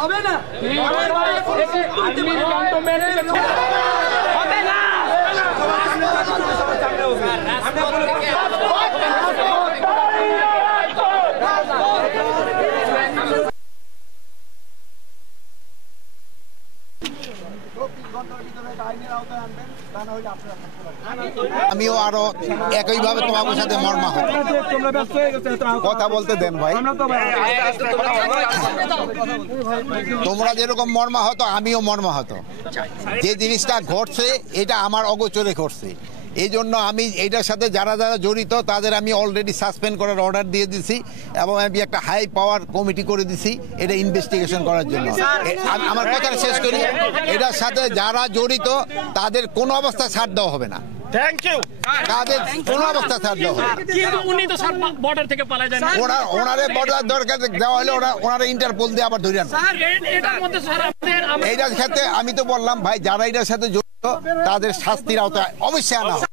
হবে না আমিও আরো একইভাবে তোমার সাথে মর্মাহত। কথা বলতে দেন ভাই। তোমরা যেরকম মর্মাহত আমিও মর্মাহত। যে জিনিসটা ঘটছে এটা আমার অগোচরে ঘটছে, এই জন্য আমি এইটার সাথে যারা যারা জড়িত তাদের আমি অলরেডি সাসপেন্ড করার অর্ডার দিয়ে দিছি এবং আমি একটা হাই পাওয়ার কমিটি করে দিছি এটা ইনভেস্টিগেশন করার জন্য। আমার কথা শেষ করি, এটার সাথে যারা জড়িত তাদের কোনো অবস্থায় ছাড় দেওয়া হবে না। Thank you. তাদের কোনো অবস্থা ছাড় দেওয়া হবে না। কিন্তু উনি তো স্যার বর্ডার থেকে পালায় যান। ওনারে বর্ডার দরকার দেওয়া হলে ওনারা ইন্টারপোল দিয়ে আবার ধরে আনবে। এটার মধ্যে স্যার এইটার ক্ষেত্রে আমি তো বললাম ভাই যারা এটার সাথে জড়িত তাদের শাস্তির আওতায় অবশ্যই আনা হবে।